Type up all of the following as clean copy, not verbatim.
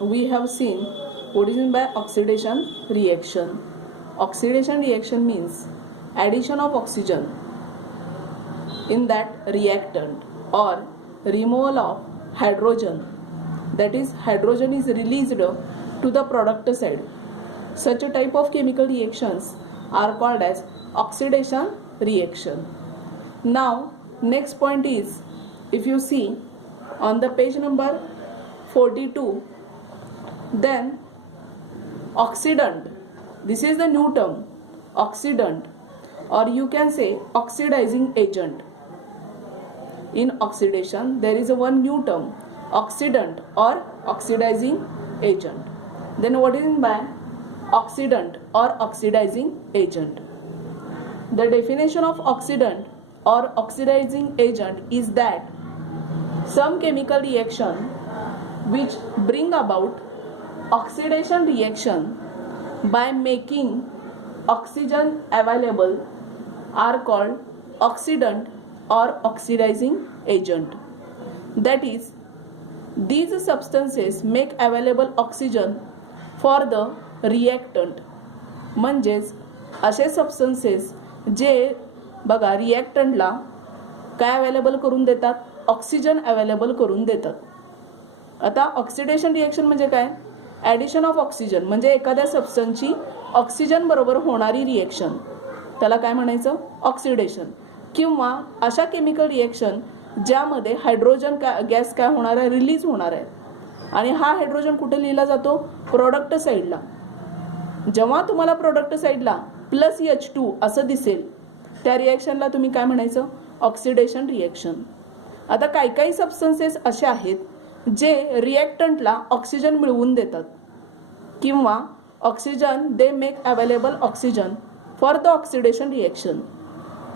we have seen what is meant by oxidation reaction. Oxidation reaction means addition of oxygen in that reactant or removal of hydrogen, that is hydrogen is released to the product side. Such a type of chemical reactions are called as oxidation reaction. Now next point is, if you see on the page number 42, then oxidant, this is the new term, oxidant, or you can say oxidizing agent. In oxidation there is a one new term, oxidant or oxidizing agent. Then what is meant by oxidant or oxidizing agent? The definition of oxidant or oxidizing agent is that some chemical reaction which bring about oxidation reaction by making oxygen available are called oxidant or oxidizing agent. That is, these substances make available oxygen for the reactant. म्हणजेच असे substances जे बघा रिॲक्टंटला काय available करून देतात, oxygen available करून देतात. आता ऑक्सिडेशन रिएक्शन म्हणजे काय, ॲडिशन ऑफ ऑक्सिजन, म्हणजे एखाद्या सबस्टन्सची ऑक्सिजन बरोबर होणारी रिएक्शन, त्याला काय म्हणायचं, ऑक्सिडेशन. किंवा अशा केमिकल रिएक्शन ज्यामध्ये हायड्रोजन गॅस काय होणार आहे, रिलीज होणार आहे, आणि हा हायड्रोजन कुठे लिहिला जातो, प्रोडक्ट साईडला. जेव्हा तुम्हाला प्रोडक्ट साईडला +H2 असं दिसेल त्या रिएक्शनला तुम्ही काय म्हणायचं, ऑक्सिडेशन रिएक्शन. आता काही काही सबस्टन्सेस असे आहेत जे रिॲक्टंटला ऑक्सिजन मिळवून देतात किंवा oxygen they make available oxygen for the oxidation reaction.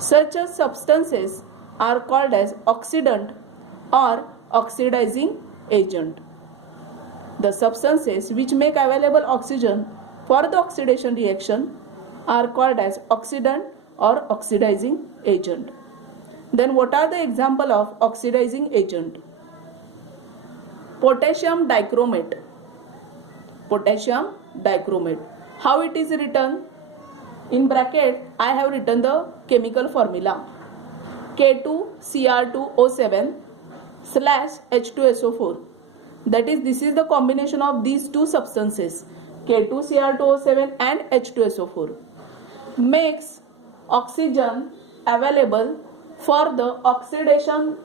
Such substances are called as oxidant or oxidizing agent. The substances which make available oxygen for the oxidation reaction are called as oxidant or oxidizing agent. Then what are the example of oxidizing agent? Potassium dichromate. Potassium dichromate. How it is written? In bracket I have written the chemical formula, K2Cr2O7 / H2SO4. That is, this is the combination of these two substances, K2Cr2O7 and H2SO4, makes oxygen available for the oxidation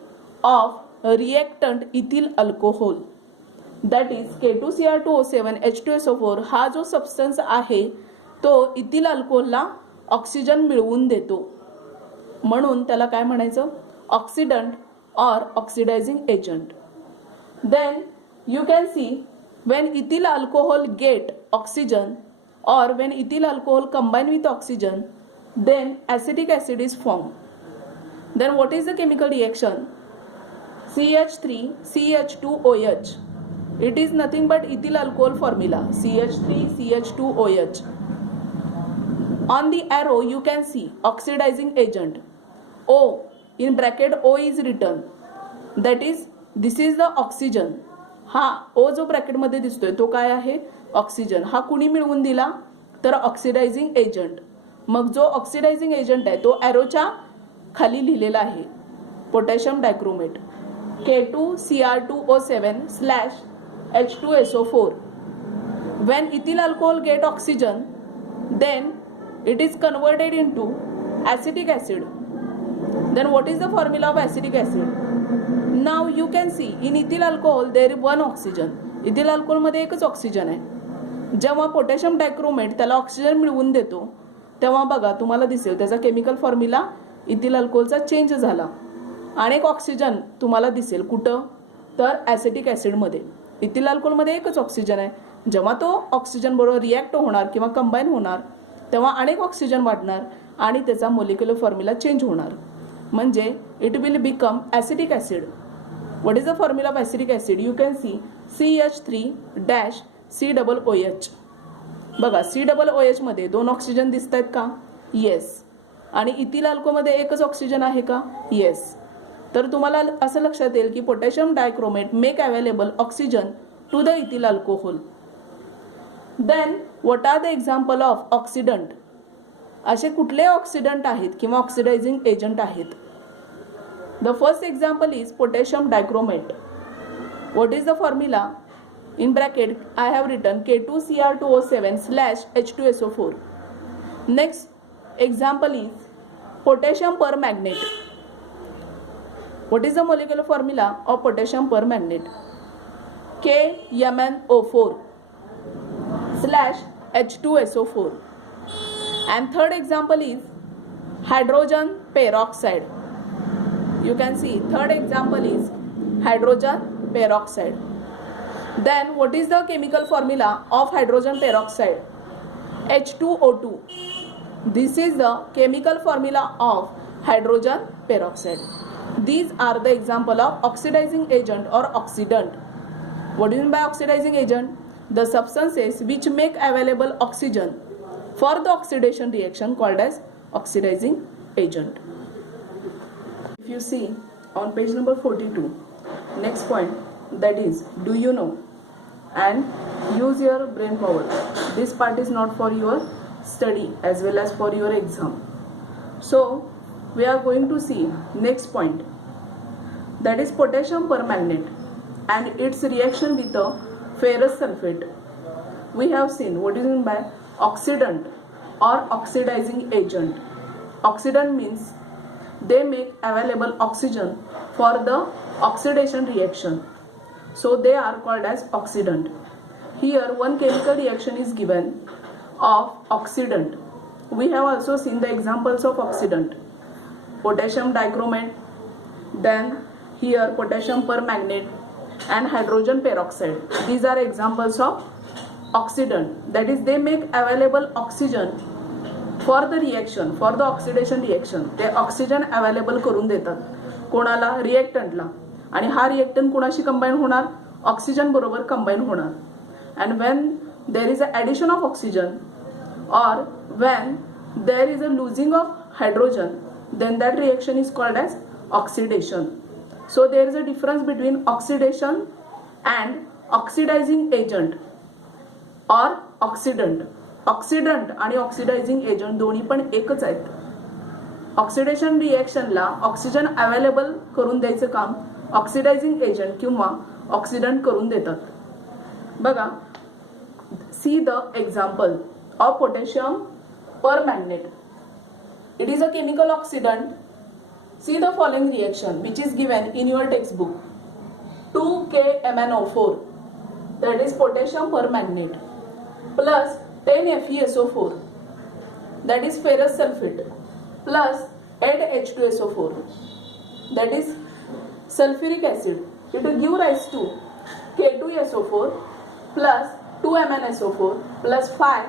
of reactant ethyl alcohol. That is, K2Cr2O7 H2SO4 हा जो substance आहे तो ethyl अल्कोहोलला oxygen मिळवून देतो, म्हणून त्याला काय म्हणायचं, ऑक्सिडंट और oxidising agent. Then you can see when ethyl alcohol get oxygen or when ethyl alcohol combine with oxygen, then acetic acid is formed. Then what is the chemical reaction? CH3CH2OH. It is nothing but ethyl alcohol formula, CH3CH2OH. On the arrow you can see oxidizing agent, O, in bracket O is written, that is, this is the oxygen. हा O जो bracket मध्ये दिसतोय तो काय आहे, oxygen. हा कुणी मिळवून दिला, तर ऑक्सिडायझिंग एजंट. मग जो ऑक्सिडायझिंग एजंट आहे तो एरोच्या खाली लिहिलेला आहे, potassium dichromate, K2Cr2O7 / H2SO4. When ethyl alcohol get oxygen, then it is converted into acetic acid. Then what is the formula of acetic acid? Now you can see in ethyl alcohol there is one oxygen. ethyl alcohol मध्ये एकच oxygen आहे. जेव्हा potassium dichromate त्याला oxygen मिळवून देतो तेव्हा बघा तुम्हाला दिसेल त्याचा केमिकल फॉर्म्युला इथिल अल्कोहोलचा चेंज झाला. अनेक ऑक्सिजन तुम्हाला दिसेल कुठं, तर ॲसिटिक ॲसिडमध्ये. इथिल अल्कोहोलमध्ये एकच ऑक्सिजन आहे. जेव्हा तो ऑक्सिजन बरोबर रिॲक्ट होणार किंवा कंबाईन होणार तेव्हा अनेक ऑक्सिजन वाढणार आणि त्याचा मोलिक्युलर फॉर्म्युला चेंज होणार, म्हणजे it will become acetic acid. What is the formula of acetic acid? You can C CH3-COOH. बघा COOH मध्ये दोन ऑक्सिजन दिसत आहेत का? येस. आणि इथिल अल्कोहोलमध्ये एकच ऑक्सिजन आहे का? येस. तर तुम्हाला असं लक्षात येईल की potassium dichromate make available oxygen to the ethyl alcohol. Then what are the example of oxidant? असे कुठले ऑक्सिडंट आहेत किंवा ऑक्सिडायझिंग एजंट आहेत? The first example is potassium dichromate. What is the formula? In bracket I have written K2Cr2O7/H2SO4. Next example is potassium permanganate. What is the molecular formula of potassium permanganate? KMnO4/H2SO4. And third example is hydrogen peroxide. You can see third example is hydrogen peroxide. Then what is the chemical formula of hydrogen peroxide? H2O2. This is the chemical formula of hydrogen peroxide. These are the example of oxidizing agent or oxidant. What do you mean by oxidizing agent? The substances which make available oxygen for the oxidation reaction called as oxidizing agent. If you see on page number 42, next point, that is do you know, and use your brain power. This part is not for your study as well as for your exam. So we are going to see next point, that is potassium permanganate and its reaction with the ferrous sulfate. We have seen what is meant by oxidant or oxidizing agent. Oxidant means they make available oxygen for the oxidation reaction, so they are called as oxidant. Here one chemical reaction is given of oxidant. We have also seen the examples of oxidant: potassium dichromate, then here potassium permanganate and hydrogen peroxide. These are examples of oxidant, that is they make available oxygen for the reaction, for the oxidation reaction. ते oxygen available करून देतात कोणाला? रिएक्टंटला. आणि हा reactant कोणाशी combine होणार? Oxygen बरोबर combine होणार. and when there is a addition of oxygen or when there is a losing of hydrogen, then that reaction is called as oxidation. So there is a difference between oxidation and oxidizing agent or oxidant. Oxidant आणि oxidizing agent दोन्ही पण एकच आहेत. Oxidation रिएक्शनला oxygen available करून द्यायचं काम oxidizing agent किंवा oxidant करून देतात. बघा, see the example of potassium permanganate. It is a chemical oxidant. See the following reaction which is given in your textbook. 2KMnO4 that is potassium permanganate plus 10 FeSO4 that is ferrous sulfate plus 8 H2SO4 that is sulfuric acid. It will give rise to K2SO4 plus 2MnSO4 plus 5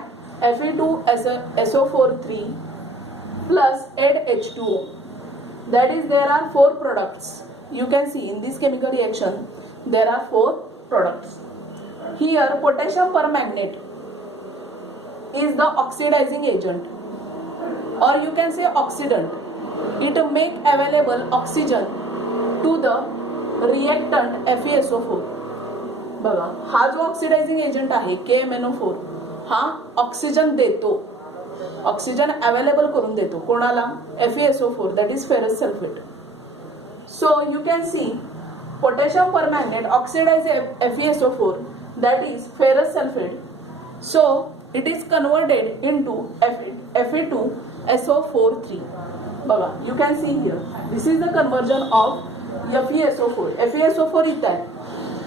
Fe2SO4 3 plus 8 H2O. That is there are 4 products. You can see in this chemical reaction there are 4 products. Here potassium permanganate is the oxidizing agent or you can say oxidant. It make available oxygen to the reactant FeSO4. बघा, हा जो oxidizing agent आहे KMnO4 हा oxygen देतो, oxygen available करून देतो कोणाला? FeSO4 that is ferrous sulfate. So you can see potassium permanganate oxidize FeSO4 that is ferrous sulfate. So it is converted into Fe2SO4 3. बघा, you can see here this is the conversion of FeSO4. FeSO4 इथं आहे,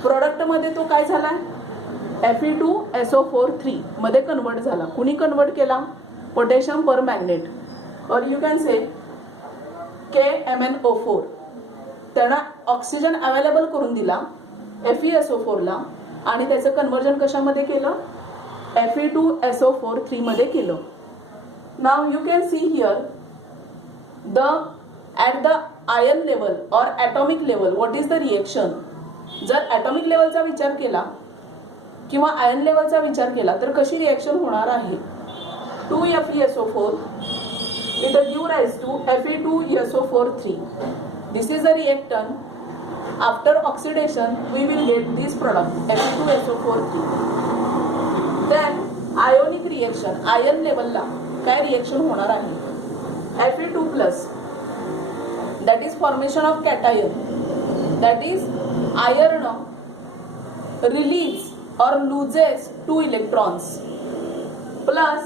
product मध्ये तो काय झाला? Fe2SO4 3 मध्ये convert झाला. कुणी कन्वर्ट केला? पोटॅशियम परमॅंगनेट और यू कॅन से KMnO4. त्यांना ऑक्सिजन अवेलेबल करून दिला FeSO4 ला आणि त्याचं कन्वर्जन कशामध्ये केलं? Fe2SO4 3 मध्ये केलं. Now you can see here the at the ion level or atomic level what is the reaction. जर atomic लेवलचा विचार केला किंवा आयन लेवलचा विचार केला तर कशी रिएक्शन होणार आहे? 2FeSO4 it will give rise to Fe2SO4 3. This is a reactant after oxidation we will get this product Fe2SO4 then ionic reaction ion level ला काय रिएक्शन होणार आहे Fe2 plus that is formation of cation that is iron relieves or loses 2 electrons plus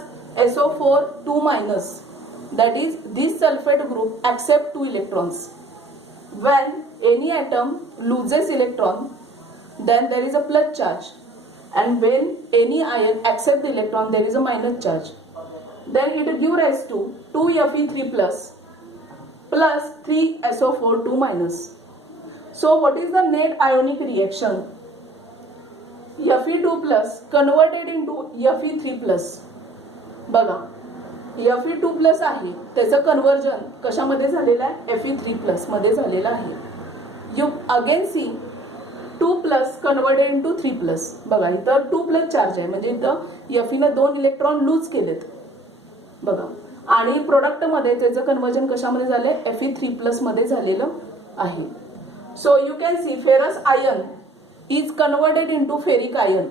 SO4 2 minus that is this sulfate group accept 2 electrons. When any atom loses electron then there is a plus charge and when any ion accept the electron there is a minus charge. Then it gives rise to 2 Fe3 plus 3 SO4 2 minus. So what is the net ionic reaction? Fe2 plus converted into Fe3 plus. बघा Fe2 plus आहे त्याचं conversion कशामध्ये झालेलं आहे Fe3 plus मध्ये झालेलं आहे. You again see 2 plus converted into 3 plus. बघा इथं 2 प्लस चार्ज आहे म्हणजे इथं Fe न 2 इलेक्ट्रॉन लूज केलेत बघा आणि प्रोडक्ट मध्ये त्याचं कन्वर्जन कशामध्ये झालंय Fe3 प्लस मध्ये झालेलं आहे. So you can C ferrous ion is converted into ferric ion.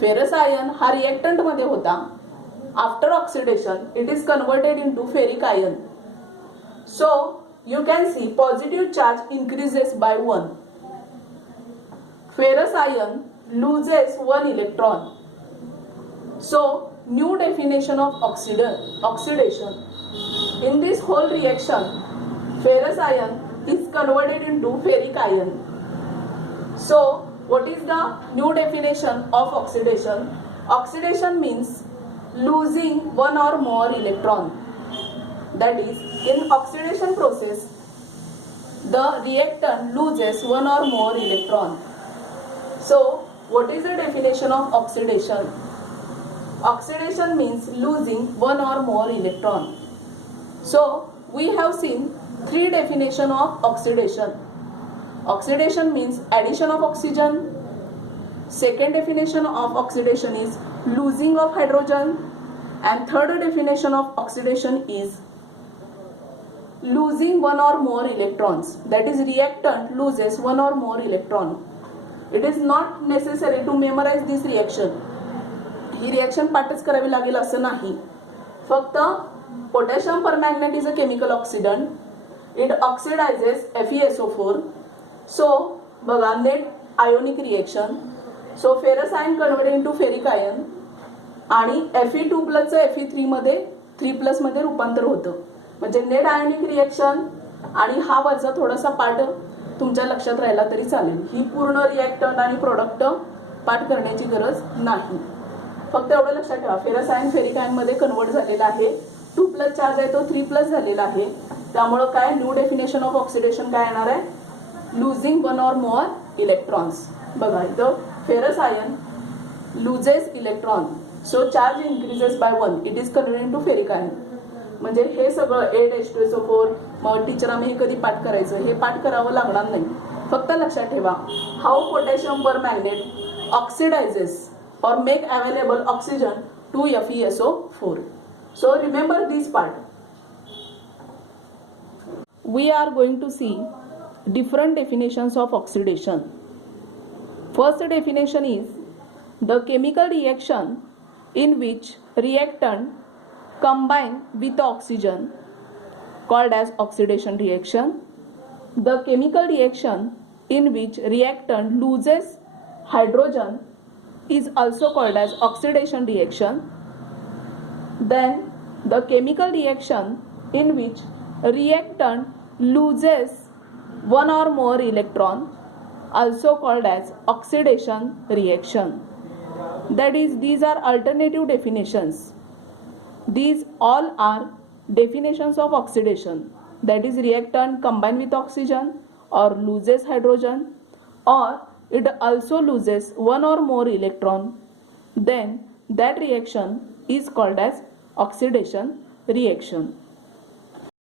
Ferrous ion हा रिएक्टंट मध्ये होता. After oxidation it is converted into ferric ion. So you can see positive charge increases by 1. Ferrous ion loses 1 electron. So new definition of oxidation. In this whole reaction ferrous ion is converted into ferric ion. So what is the new definition of oxidation? Oxidation means losing 1 or more electron. That is, in oxidation process the reactant loses 1 or more electron. So what is the definition of oxidation? Oxidation means losing 1 or more electron. So we have seen 3 definition of oxidation. Oxidation means addition of oxygen. Second definition of oxidation is losing of hydrogen, and third definition of oxidation is losing 1 or more electrons. That is, reactant loses 1 or more electron. It is not necessary to memorize this reaction. ही reaction पाठच करावी लागेल असं नाही. फक्त potassium permanganate is a chemical oxidant. It oxidises FeSO4. So बघा net ionic reaction. So ferrous ion converted into ferric ion आणि Fe2 प्लसचं Fe3 मध्ये 3 प्लस मध्ये रूपांतर होतं. म्हणजे नेट आयोनिक रिएक्शन आणि हा वरचा थोडासा पार्ट तुमच्या लक्षात राहिला तरी चालेल. ही पूर्ण रिएक्टंट आणि प्रोडक्ट पाठ करण्याची गरज नाही. फक्त एवढं लक्षात ठेवा फेरस आयन फेरिक आयन मध्ये कन्वर्ट झालेला आहे. 2 प्लस चार्ज आहे तो 3 प्लस झालेला आहे. त्यामुळे काय न्यू डेफिनेशन ऑफ ऑक्सिडेशन काय येणार आहे लुझिंग 1 और मोर इलेक्ट्रॉन्स. बघा इथं ferrous ion loses electron. So charge increases by 1. It is converted to ferric ion. म्हणजे हे सगळं 8H2SO4 मग टीचर आम्ही हे कधी पाठ करायचं हे पाठ करावं लागणार नाही. फक्त लक्षात ठेवा how potassium permanganate oxidises or make available oxygen to FeSO4. So remember this part. We are going to see different definitions of oxidation. First definition is the chemical reaction in which reactant combine with oxygen called as oxidation reaction. The chemical reaction in which reactant loses hydrogen is also called as oxidation reaction. Then the chemical reaction in which reactant loses 1 or more electron also called as oxidation reaction. That is, these are alternative definitions. These all are definitions of oxidation. That is, reactant combine with oxygen or loses hydrogen or it also loses 1 or more electron. Then that reaction is called as oxidation reaction.